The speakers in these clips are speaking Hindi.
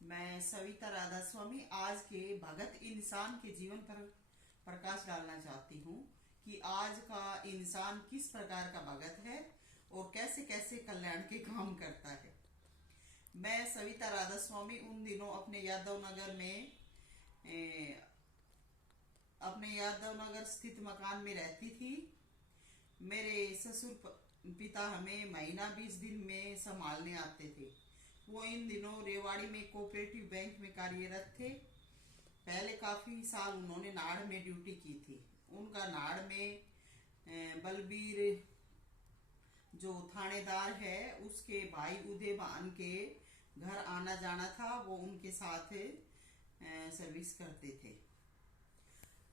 मैं सविता राधा स्वामी आज के भगत इंसान के जीवन पर प्रकाश डालना चाहती हूँ कि आज का इंसान किस प्रकार का भगत है और कैसे कैसे कल्याण के काम करता है। मैं सविता राधा स्वामी उन दिनों अपने यादव नगर स्थित मकान में रहती थी। मेरे पिता हमें महीना 20 दिन में संभालने आते थे। वो इन दिनों रेवाड़ी में कोऑपरेटिव बैंक में कार्यरत थे। पहले काफी साल उन्होंने नाड़ में ड्यूटी की थी। उनका नाड़ में बलबीर जो थानेदार है उसके भाई उदयभान के घर आना जाना था। वो उनके साथ सर्विस करते थे।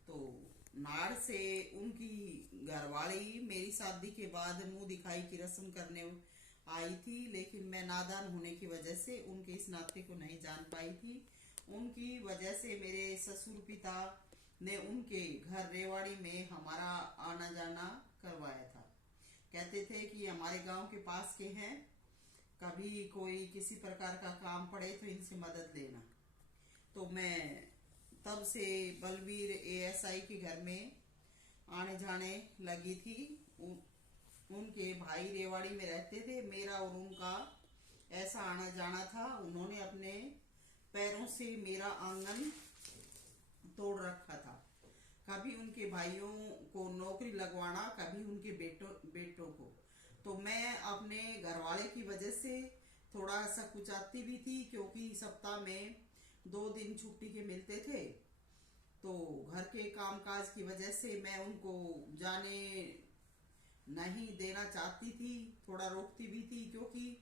तो नाड़ से उनकी घरवाली मेरी शादी के बाद मुंह दिखाई की रस्म करने आई थी, लेकिन मैं नादान होने की वजह से उनके इस नाते को नहीं जान पाई थी। उनकी वजह से मेरे ससुर पिता ने उनके घर रेवाड़ी में हमारा आना जाना करवाया था। कहते थे कि हमारे गांव के पास के हैं, कभी कोई किसी प्रकार का काम पड़े तो इनसे मदद लेना। तो मैं तब से बलबीर एएसआई के घर में आने जाने लगी थी। उनके भाई रेवाड़ी में रहते थे। मेरा और उनका ऐसा आना जाना था। उन्होंने अपने पैरों से मेरा आंगन तोड़ रखा था। कभी उनके भाइयों को नौकरी लगवाना, कभी उनके बेटों को। तो मैं अपने घरवाले की वजह से थोड़ा सा कुचाती भी थी, क्योंकि सप्ताह में 2 दिन छुट्टी के मिलते थे। तो घर के कामकाज की वजह से मैं उनको जाने नहीं देना चाहती थी, थोड़ा रोकती भी थी, क्योंकि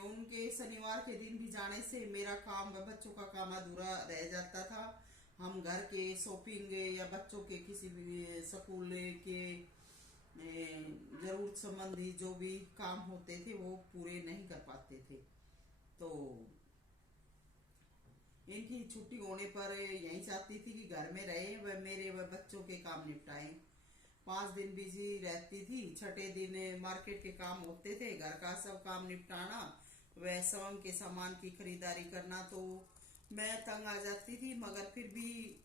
उनके शनिवार के दिन भी जाने से मेरा काम व बच्चों का काम अधूरा रह जाता था। हम घर के शॉपिंग या बच्चों के किसी भी स्कूल के जरूरत संबंधी जो भी काम होते थे वो पूरे नहीं कर पाते थे। तो इनकी छुट्टी होने पर यही चाहती थी कि घर में रहे व मेरे व बच्चों के काम निपटाएं। 5 दिन बिजी रहती थी। छठे दिन मार्केट के काम होते थे, घर का सब काम निपटाना व स्वयं के सामान की खरीदारी करना। तो मैं तंग आ जाती थी, मगर फिर भी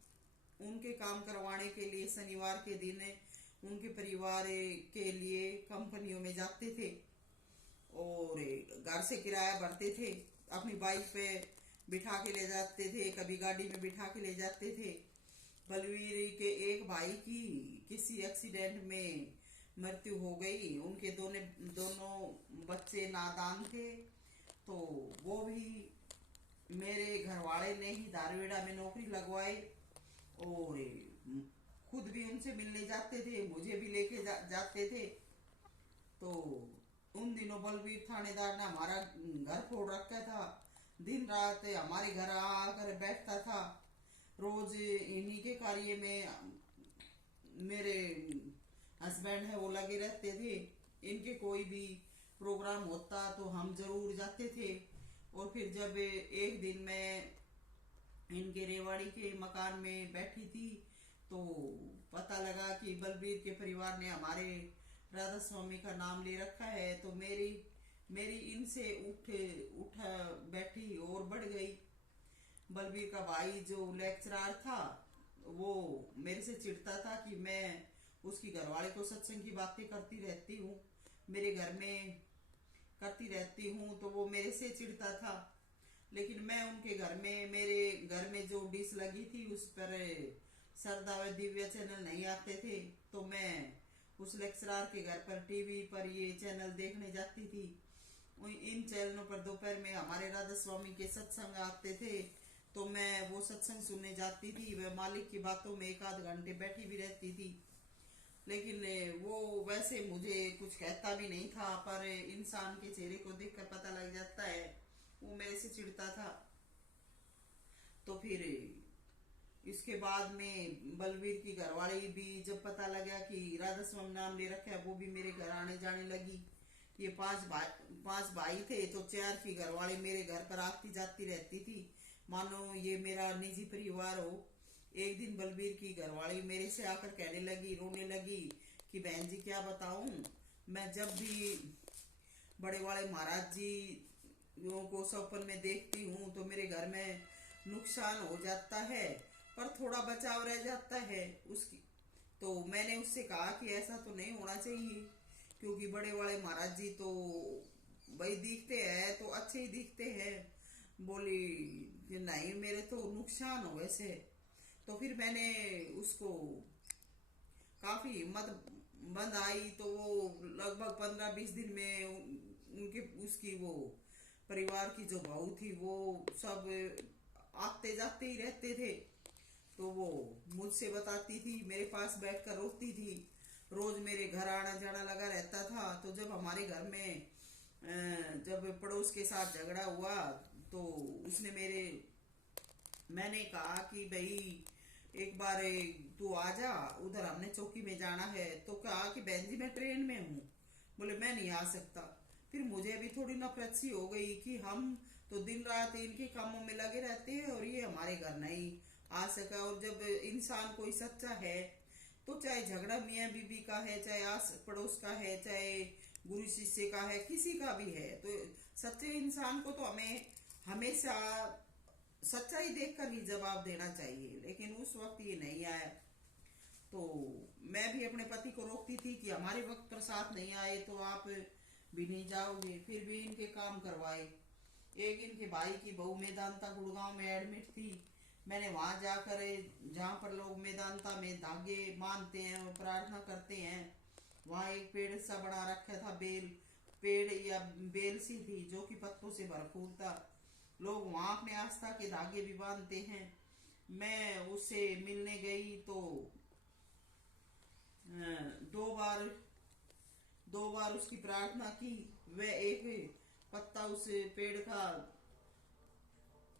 उनके काम करवाने के लिए शनिवार के दिन उनके परिवार के लिए कंपनियों में जाते थे और घर से किराया भरते थे। अपनी बाइक पे बिठा के ले जाते थे, कभी गाड़ी में बिठा के ले जाते थे। बलवीर के एक भाई की किसी एक्सीडेंट में मृत्यु हो गई। उनके दोनों बच्चे नादान थे। तो वो भी मेरे घरवाले ने ही धारवेड़ा में नौकरी लगवाई और खुद भी उनसे मिलने जाते थे, मुझे भी लेके जाते थे। तो उन दिनों बलबीर थानेदार ने हमारा घर फोड़ रखा था। दिन रात हमारे घर आकर बैठता था। रोज इन्हीं के कार्य में मेरे हस्बैंड है वो लगे रहते थे। इनके कोई भी प्रोग्राम होता तो हम जरूर जाते थे। और फिर जब एक दिन मैं इनके रेवाड़ी के मकान में बैठी थी तो पता लगा कि बलबीर के परिवार ने हमारे राधा स्वामी का नाम ले रखा है। तो मेरी मेरी इनसे उठ बैठी और बढ़ गई। बलबीर का भाई जो लेक्चरर था वो मेरे से चिढ़ता था कि मैं उसकी घरवाले को सत्संग की बातें करती रहती हूँ, मेरे घर में करती रहती हूँ। तो वो मेरे से चिढ़ता था। लेकिन मैं उनके घर में, मेरे घर में जो डिश लगी थी उस पर सरदा व दिव्या चैनल नहीं आते थे। तो मैं उस लेक्चरर के घर पर टीवी पर ये चैनल देखने जाती थी। इन चैनलों पर दोपहर में हमारे राधा स्वामी के सत्संग आते थे। तो मैं वो सत्संग सुनने जाती थी व मालिक की बातों में 1 आध घंटे बैठी भी रहती थी। लेकिन वो वैसे मुझे कुछ कहता भी नहीं था, पर इंसान के चेहरे को देखकर पता लग जाता है। वो मेरे से चिढ़ता था। तो फिर इसके बाद में बलबीर की घरवाली भी जब पता लगा कि राधा स्वामी नाम ले रखा है, वो भी मेरे घर आने जाने लगी। ये 5 भाई थे, तो 4 की घरवाली मेरे घर पर आती जाती रहती थी, मानो ये मेरा निजी परिवार हो। एक दिन बलबीर की घरवाली मेरे से आकर कहने लगी, रोने लगी कि बहन जी क्या बताऊं, मैं जब भी बड़े वाले महाराज जी को सपन में देखती हूँ तो मेरे घर में नुकसान हो जाता है, पर थोड़ा बचाव रह जाता है उसकी। तो मैंने उससे कहा कि ऐसा तो नहीं होना चाहिए, क्योंकि बड़े बड़े महाराज जी तो भाई दिखते हैं तो अच्छे ही दिखते हैं। बोली कि नहीं, मेरे तो नुकसान हो वैसे। तो फिर मैंने उसको काफी हिम्मत बंद आई, तो वो लगभग 15-20 दिन में उनके उसकी वो परिवार की जो बहू थी वो सब आते जाते ही रहते थे। तो वो मुझसे बताती थी, मेरे पास बैठकर रोती थी, रोज मेरे घर आना जाना लगा रहता था। तो जब हमारे घर में जब पड़ोस के साथ झगड़ा हुआ तो उसने मैंने कहा कि भाई एक बार तू आ जा, उधर हमने चौकी में जाना है। तो कहा कि बहन जी मैं ट्रेन में हूँ। बोले मैं नहीं आ सकता। फिर मुझे भी थोड़ी नफरत सी हो गई कि हम तो दिन रात इनके कामों में लगे रहते हैं और ये हमारे घर नहीं आ सका। और जब इंसान कोई सच्चा है तो चाहे झगड़ा मियाँ बीबी का है, चाहे आस पड़ोस का है, चाहे गुरु शिष्य का है, किसी का भी है, तो सच्चे इंसान को तो हमें हमेशा सच्चाई देखकर ही जवाब देना चाहिए। लेकिन उस वक्त ये नहीं आया। तो मैं भी अपने पति को रोकती थी कि हमारे वक्त पर साथ नहीं आए तो आप भी नहीं जाओगे। फिर भी इनके काम करवाए। एक इनके भाई की बहू मेदांता गुड़गांव में एडमिट थी। मैंने वहां जाकर, जहाँ पर लोग मेदांता में धागे बांधते हैं और प्रार्थना करते हैं, वहां एक पेड़ सा बना रखा था, पेड़ या बेल सी थी जो कि पत्तों से भरपूर था। लोग वहां अपने आस्था के धागे भी बांधते हैं। मैं उससे मिलने गई तो दो बार दो बार उसकी प्रार्थना की। वह एक पत्ता उस पेड़ का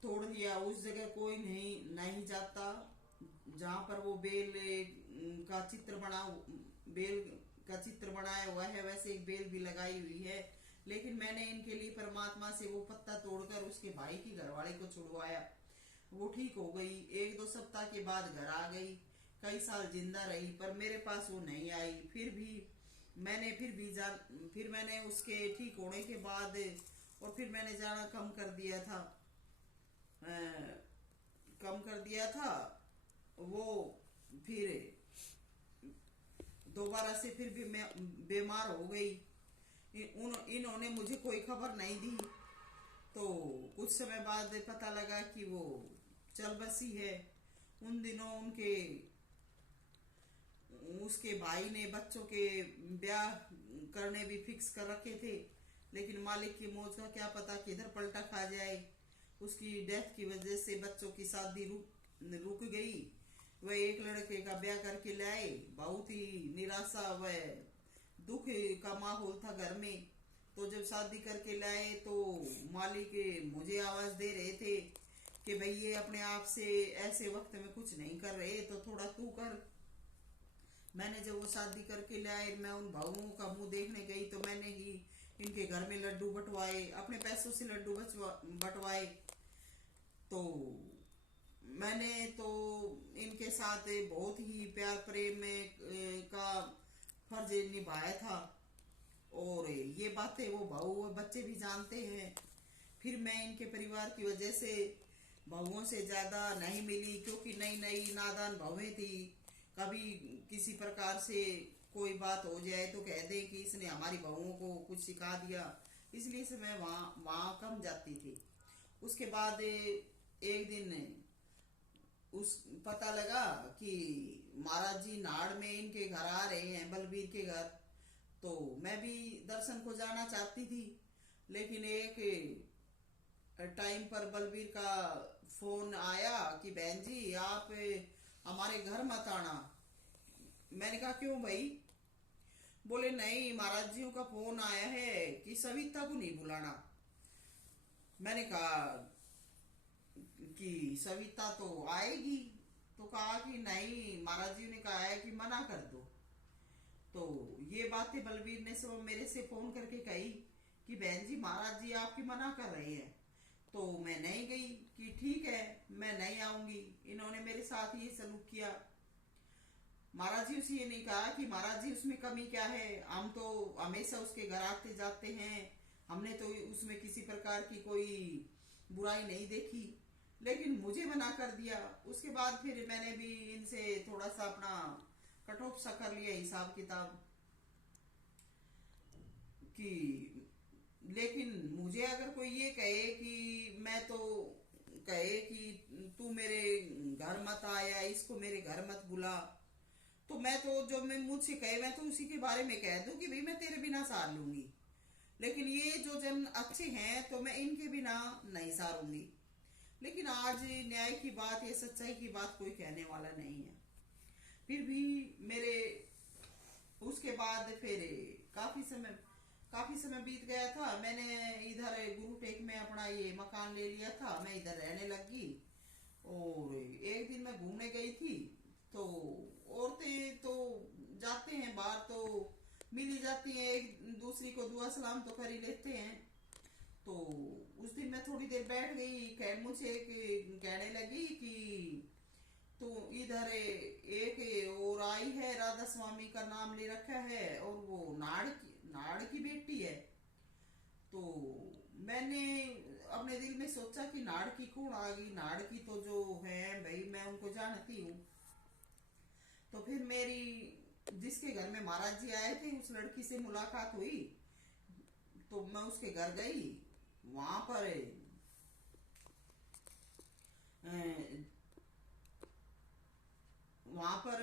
तोड़ दिया। उस जगह कोई नहीं नहीं जाता जहाँ पर वो का चित्र बना बेल का चित्र बनाया हुआ है, वैसे एक बेल भी लगाई हुई है। लेकिन मैंने इनके लिए परमात्मा से वो पत्ता तोड़कर उसके भाई की घरवाले को छुड़वाया। वो ठीक हो गई। 1-2 सप्ताह के बाद घर आ गई। कई साल जिंदा रही, पर मेरे पास वो नहीं आई। फिर मैंने उसके ठीक होने के बाद और फिर मैंने जाना कम कर दिया था। वो फिर दोबारा से फिर भी मैं बीमार हो गई। इन्होंने मुझे कोई खबर नहीं दी। तो कुछ समय बाद पता लगा कि वो चल बसी है। उन दिनों उसके भाई ने बच्चों के ब्याह करने भी फिक्स कर रखे थे, लेकिन मालिक की मौज का क्या पता किधर पलटा खा जाए। उसकी डेथ की वजह से बच्चों की शादी रुक गई। वह एक लड़के का ब्याह करके लाए। बहुत ही निराशा व दुख का माहौल था घर में। तो जब शादी करके लाए तो मालिक मुझे आवाज दे रहे थे कि भाई ये अपने आप से ऐसे वक्त में कुछ नहीं कर रहे तो थोड़ा तू कर। मैंने जब वो शादी करके लाए, मैं उन भावों का मुंह देखने गई तो मैंने ही इनके घर में लड्डू बंटवाए, अपने पैसों से लड्डू बंटवाए। तो मैंने तो इनके साथ बहुत ही प्यार प्रेम का फर्ज निभाया था। और ये बातें वो बहू और बच्चे भी जानते हैं। फिर मैं इनके परिवार की वजह से बहुओं से ज्यादा नहीं मिली, क्योंकि नई नई नादान बहुएं थी। कभी किसी प्रकार से कोई बात हो जाए तो कह दे कि इसने हमारी बहुओं को कुछ सिखा दिया, इसलिए से मैं वहाँ कम जाती थी। उसके बाद एक दिन उस पता लगा कि महाराज जी नाड़ में इनके घर आ रहे हैं, बलबीर के घर। तो मैं भी दर्शन को जाना चाहती थी, लेकिन एक टाइम पर बलबीर का फोन आया कि बहन जी आप हमारे घर मत आना। मैंने कहा क्यों भाई? बोले नहीं, महाराज जियों का फोन आया है कि सविता को नहीं बुलाना। मैंने कहा कि सविता तो आएगी। तो कहा कि नहीं, महाराज जी ने कहा है कि मना कर दो। तो ये बातें बलबीर ने सब मेरे से फोन करके कही कि बहन जी महाराज जी आपकी मना कर रहे हैं। तो मैं नहीं गई कि ठीक है मैं नहीं आऊंगी। इन्होंने मेरे साथ ये सलूक किया। महाराज जी उसे ये नहीं कहा कि महाराज जी उसमें कमी क्या है, हम तो हमेशा उसके घर आते जाते हैं, हमने तो उसमें किसी प्रकार की कोई बुराई नहीं देखी, लेकिन मुझे मना कर दिया। उसके बाद फिर मैंने भी इनसे थोड़ा सा अपना कटौप सा कर लिया हिसाब किताब कि, लेकिन मुझे अगर कोई ये कहे कि मैं तो कहे कि तू मेरे घर मत आया, इसको मेरे घर मत बुला, तो मैं तो जो मैं मुझसे कहे मैं तो उसी के बारे में कह दूं कि भाई मैं तेरे बिना सार लूंगी। लेकिन ये जो जन अच्छे हैं तो मैं इनके बिना नहीं सारूंगी। लेकिन आज न्याय की बात या सच्चाई की बात कोई कहने वाला नहीं है। फिर भी मेरे उसके बाद फिर काफी समय काफी समय बीत गया था। मैंने इधर गुरु टेक में अपना ये मकान ले लिया था, मैं इधर रहने लगी। और एक दिन मैं घूमने गई थी, तो औरतें तो जाते हैं बाहर तो मिल ही जाती हैं, एक दूसरी को दुआ सलाम तो कर ही लेते हैं। तो उस दिन मैं थोड़ी देर बैठ गई, मुझे कहने लगी कि तो इधर एक और आई है, राधा स्वामी का नाम ले रखा है, और वो नाड़ की बेटी है। तो मैंने अपने दिल में सोचा कि नाड़ की कौन आ गई, नाड़ की तो जो है भाई मैं उनको जानती हूँ। तो फिर मेरी जिसके घर में महाराज जी आए थे उस लड़की से मुलाकात हुई। तो मैं उसके घर गई, वहां पर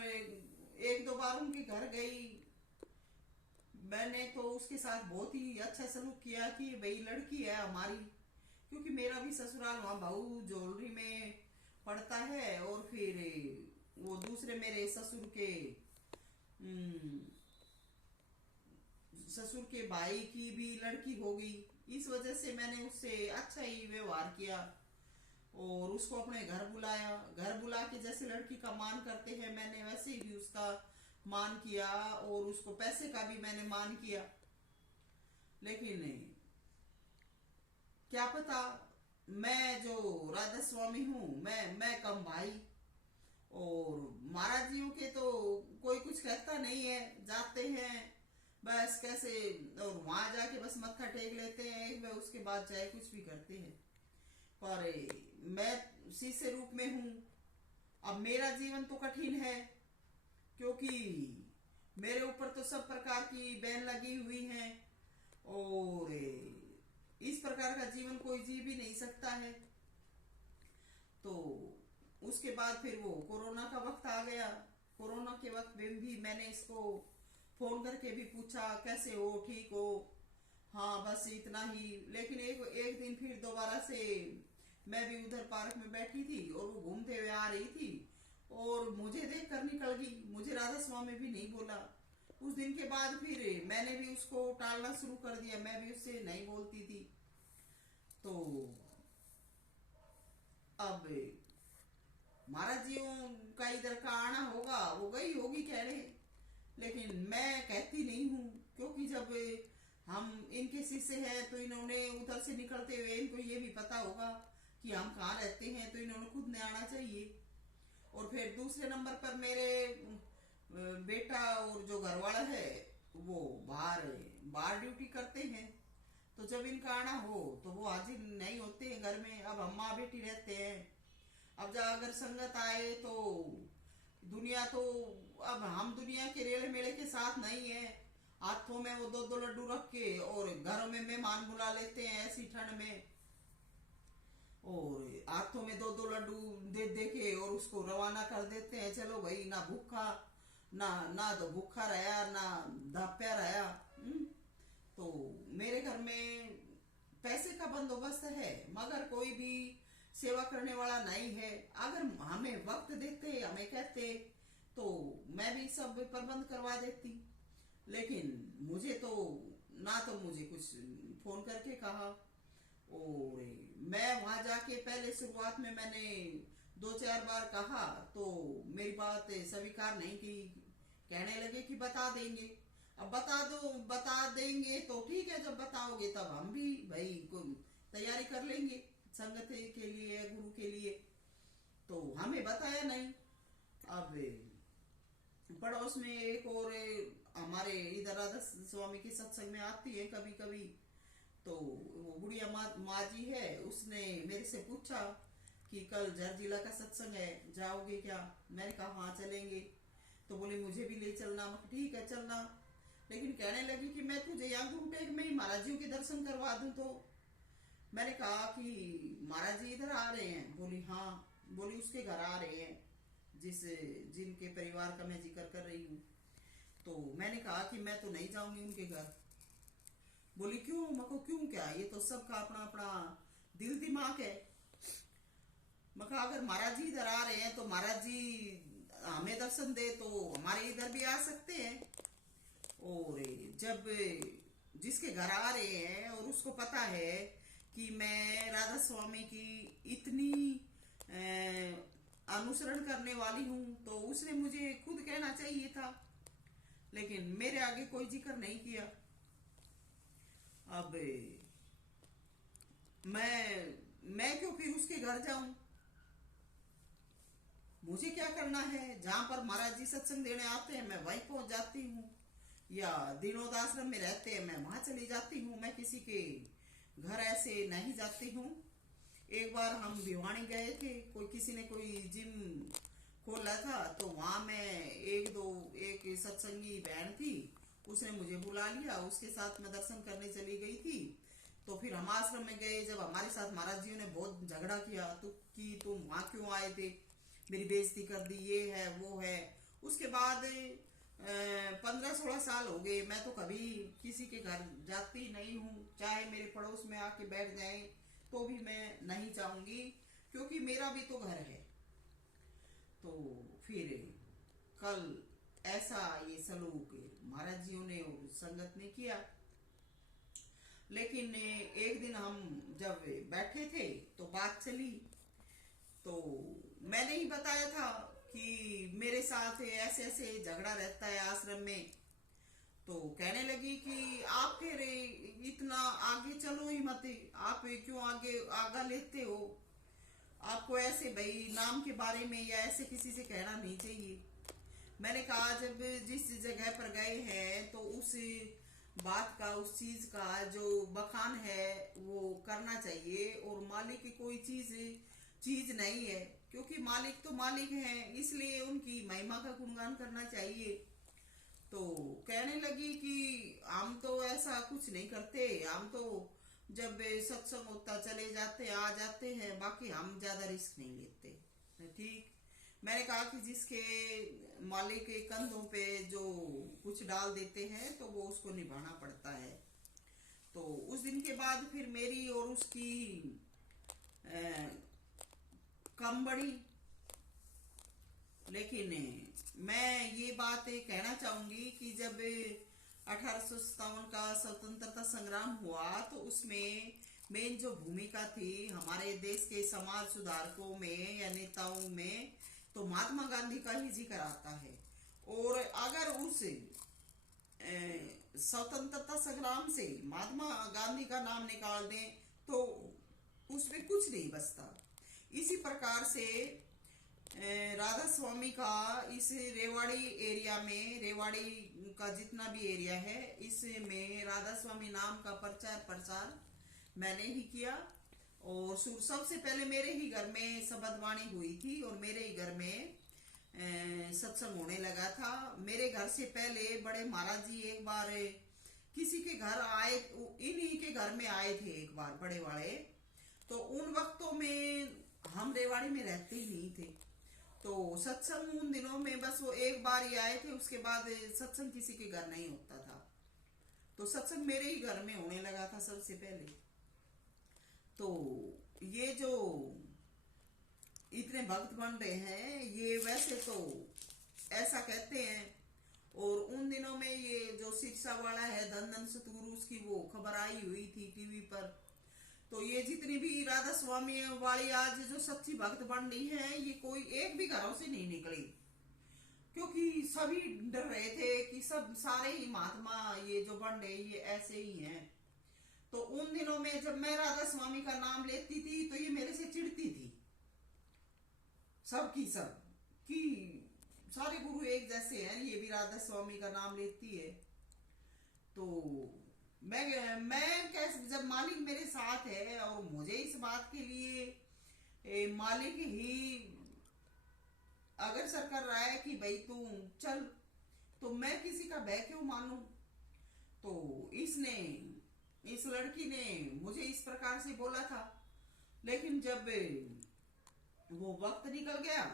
एक दो बार उनके घर गई। मैंने तो उसके साथ बहुत ही अच्छा सलूक किया कि भाई लड़की है हमारी, क्योंकि मेरा भी ससुराल वहाँ भाऊ ज्वेलरी में पड़ता है। और फिर वो दूसरे मेरे ससुर के भाई की भी लड़की होगी। इस वजह से मैंने उससे अच्छा ही व्यवहार किया और उसको अपने घर बुलाया। घर बुला के जैसे लड़की का मान करते हैं मैंने वैसे ही उसका मान किया, और उसको पैसे का भी मैंने मान किया। लेकिन क्या पता, मैं जो राधा स्वामी हूँ, मैं कम भाई, और महाराज जियों के तो कोई कुछ कहता नहीं है, जाते हैं बस कैसे, और वहां जाके बस मत्था टेक लेते हैं, वह उसके बाद चाहे कुछ भी करते हैं। पर मैं शीशे रूप में हूँ। अब मेरा जीवन तो कठिन है, क्योंकि मेरे ऊपर तो सब प्रकार की बैन लगी हुई हैं, और इस प्रकार का जीवन कोई जी भी नहीं सकता है। तो उसके बाद फिर वो कोरोना का वक्त आ गया। कोरोना के वक्त में भी मैंने इसको फोन करके भी पूछा कैसे हो, ठीक हो? हाँ बस इतना ही। लेकिन एक दिन फिर दोबारा से मैं भी उधर पार्क में बैठी थी और वो घूमते हुए आ रही थी, और मुझे देख कर निकल गई। मुझे राधा स्वामी भी नहीं बोला। उस दिन के बाद फिर मैंने भी उसको टालना शुरू कर दिया, मैं भी उससे नहीं बोलती थी। तो अब महाराज जियों का इधर का आना होगा, वो गई होगी कहने, लेकिन मैं कहती नहीं हूँ, क्योंकि जब हम इनके शिष्य हैं तो इन्होंने उधर से निकलते हुए इनको ये भी पता होगा कि हम कहाँ रहते हैं, तो इन्होंने खुद ने आना चाहिए। और फिर दूसरे नंबर पर मेरे बेटा और जो घरवाला है वो बाहर बाहर ड्यूटी करते हैं, तो जब इनका आना हो तो वो हाजिर नहीं होते हैं घर में। अब हम माँ बेटी रहते हैं। अब जब अगर संगत आए तो दुनिया तो, अब हम दुनिया के रेले मेले के साथ नहीं है। हाथों में वो दो दो लड्डू रख के और घरों में मेहमान बुला लेते हैं ऐसी ठंड में, और हाथों में दो दो लड्डू दे दे के और उसको रवाना कर देते हैं, चलो भाई ना भूखा ना ना तो भूखा रहा ना धाप्या रहा। तो मेरे घर में पैसे का बंदोबस्त है, मगर कोई भी सेवा करने वाला नहीं है। अगर हमें वक्त देते, हमें कहते, तो मैं भी सब प्रबंध करवा देती। लेकिन मुझे तो ना तो मुझे कुछ फोन करके कहा, और मैं वहां जाके पहले शुरुआत में मैंने 2-4 बार कहा तो मेरी बात स्वीकार नहीं की। कहने लगे कि बता देंगे। अब बता देंगे तो ठीक है, जब बताओगे तब हम भी भाई तैयारी कर लेंगे संगत के लिए, गुरु के लिए। तो हमें बताया नहीं। अब पड़ोस में एक और हमारे इधर राधा स्वामी के सत्संग में आती है कभी कभी, तो तो वो बुढ़िया माँ जी है, उसने मेरे से पूछा कि कल जरजीला का सत्संग है, जाओगे क्या? मैंने कहा हाँ चलेंगे। तो बोले मुझे भी ले चलना। मैं ठीक है चलना। लेकिन कहने लगी कि मैं तुझे यहाँ घूमटेक में ही महाराज जी के दर्शन करवा दूं। तो मैंने कहा कि महाराज जी इधर आ रहे हैं? बोली हाँ। बोली उसके घर आ रहे हैं जिनके परिवार का मैं जिक्र कर रही हूँ। तो मैंने कहा कि मैं तो नहीं जाऊंगी उनके घर। बोली क्यों? मको क्यों क्या, ये तो सबका अपना अपना दिल दिमाग है। मका अगर महाराज जी इधर आ रहे हैं तो महाराज जी हमें दर्शन दे तो हमारे इधर भी आ सकते हैं। और जब जिसके घर आ रहे हैं और उसको पता है कि मैं राधा स्वामी की इतनी अनुसरण करने वाली हूं, तो उसने मुझे खुद कहना चाहिए था, लेकिन मेरे आगे कोई जिक्र नहीं किया। अब मैं क्यों फिर उसके घर जाऊं? मुझे क्या करना है? जहां पर महाराज जी सत्संग देने आते हैं मैं वहीं पहुंच जाती हूँ, या दिनोद आश्रम में रहते हैं मैं वहां चली जाती हूँ। मैं किसी के घर ऐसे नहीं जाती हूँ। एक बार हम भिवानी गए थे, किसी ने कोई जिम खोला था, तो वहां मैं एक सत्संगी बहन थी, उसने मुझे बुला लिया, उसके साथ मैं दर्शन करने चली गई थी। तो फिर हम आश्रम में गए, जब हमारे साथ महाराज जी ने बहुत झगड़ा किया तो कि तुम वहां क्यों आए थे, मेरी बेइज्जती कर दी, ये है वो है। उसके बाद 15-16 साल हो गए, मैं तो कभी किसी के घर जाती नहीं हूँ। चाहे मेरे पड़ोस में आके बैठ जाए तो भी मैं नहीं चाहूंगी, क्योंकि मेरा भी तो घर है। तो फिर कल ऐसा ये सलूक महाराज जियों ने और संगत ने किया। लेकिन एक दिन हम जब बैठे थे तो बात चली, तो मैंने ही बताया था कि मेरे साथ ऐसे ऐसे झगड़ा रहता है आश्रम में। तो कहने लगी कि आप फिर इतना आगे चलो ही मत, आप क्यों आगा लेते हो? आपको ऐसे भाई नाम के बारे में या ऐसे किसी से कहना नहीं चाहिए। मैंने कहा जब जिस जगह पर गए हैं तो उस बात का, उस चीज का जो बखान है वो करना चाहिए, और मालिक की कोई चीज नहीं है, क्योंकि मालिक तो मालिक हैं, इसलिए उनकी महिमा का गुणगान करना चाहिए। तो कहने लगी कि हम तो ऐसा कुछ नहीं करते, हम तो जब सत्संग होता चले जाते आ जाते हैं, बाकी हम ज्यादा रिस्क नहीं लेते। ठीक। मैंने कहा कि जिसके मालिक के कंधों पे जो कुछ डाल देते हैं तो वो उसको निभाना पड़ता है। तो उस दिन के बाद फिर मेरी और उसकी कम बढ़ी। लेकिन मैं ये बात कहना चाहूंगी कि जब 1857 का स्वतंत्रता संग्राम हुआ तो उसमें मेन जो भूमिका थी हमारे देश के समाज सुधारकों में या नेताओं में, तो महात्मा गांधी का ही जिक्र आता है। और अगर उस स्वतंत्रता संग्राम से महात्मा गांधी का नाम निकाल दें तो उसमें कुछ नहीं बचता। इसी प्रकार से राधा स्वामी का इस रेवाड़ी एरिया में, रेवाड़ी का जितना भी एरिया है, इसमें राधा स्वामी नाम का प्रचार प्रसार मैंने ही किया। और सबसे पहले मेरे ही घर में शबदवाणी हुई थी और मेरे ही घर में सत्संग होने लगा था। मेरे घर से पहले बड़े महाराज जी एक बार किसी के घर आए, इन्हीं के घर में आए थे एक बार बड़े वाले। तो उन वक्तों में हम रेवाड़ी में रहते ही नहीं थे, तो सत्संग उन दिनों में बस वो एक बार ही आए थे, उसके बाद सत्संग किसी के घर नहीं होता था। तो सत्संग मेरे ही घर में होने लगा था सबसे पहले। तो ये जो इतने भक्त बन रहे हैं ये वैसे तो ऐसा कहते हैं, और उन दिनों में ये जो शिक्षा वाला है धन सतगुरु, उसकी वो खबर आई हुई थी टीवी पर। तो ये जितनी भी राधा स्वामी वाली आज जो सच्ची भक्त बन रही है, ये कोई एक भी घरों से नहीं निकली, क्योंकि सभी डर रहे थे कि सब सारे ही महात्मा ये जो बन रहे ये ऐसे ही हैं। तो उन दिनों में जब मैं राधा स्वामी का नाम लेती थी तो ये मेरे से चिढ़ती थी, सब कि सारे गुरु एक जैसे हैं, ये भी राधा स्वामी का नाम लेती है। तो मैं कैसे, जब मालिक मेरे साथ है और मुझे इस बात के लिए मालिक ही अग्रसर कर रहा है कि भाई तू चल, तो मैं किसी का भय क्यों मानूं। तो इसने इस लड़की ने मुझे इस प्रकार से बोला था, लेकिन जब वो वक्त निकल गया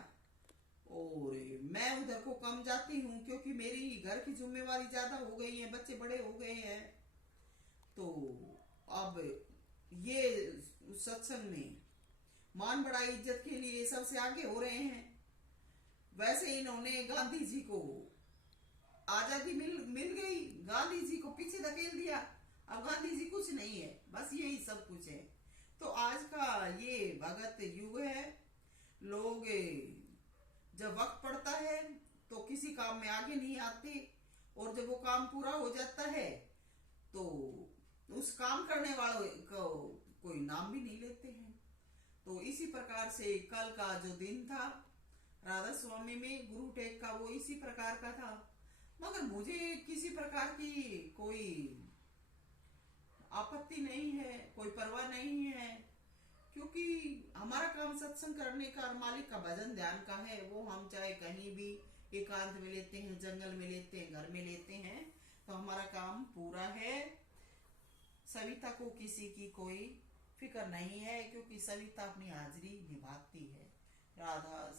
और मैं उधर को कम जाती हूँ क्योंकि मेरी घर की जिम्मेवारी ज्यादा हो गई है, बच्चे बड़े हो गए हैं, तो अब ये सत्संग में मान बढ़ाई इज्जत के लिए सबसे आगे हो रहे हैं। वैसे इन्होंने गांधी जी को आजादी मिल गई, गांधी जी को पीछे धकेल दिया, अब गांधी जी कुछ नहीं है, बस यही सब कुछ है। तो आज का ये भगत युग है। लोग जब वक्त पड़ता है तो किसी काम में आगे नहीं आते, और जब वो काम पूरा हो जाता है तो उस काम करने वालों को कोई नाम भी नहीं लेते हैं। तो इसी प्रकार से कल का जो दिन था राधा स्वामी में गुरु टेक का, वो इसी प्रकार का था। मगर मुझे किसी प्रकार की कोई आपत्ति नहीं है, कोई परवाह नहीं है, क्योंकि हमारा काम सत्संग करने का और मालिक का भजन ध्यान का है। वो हम चाहे कहीं भी एकांत में लेते हैं, जंगल में लेते हैं, घर में लेते हैं, तो हमारा काम पूरा है। सविता को किसी की कोई फिक्र नहीं है, क्योंकि सविता अपनी हाजिरी निभाती है। राधा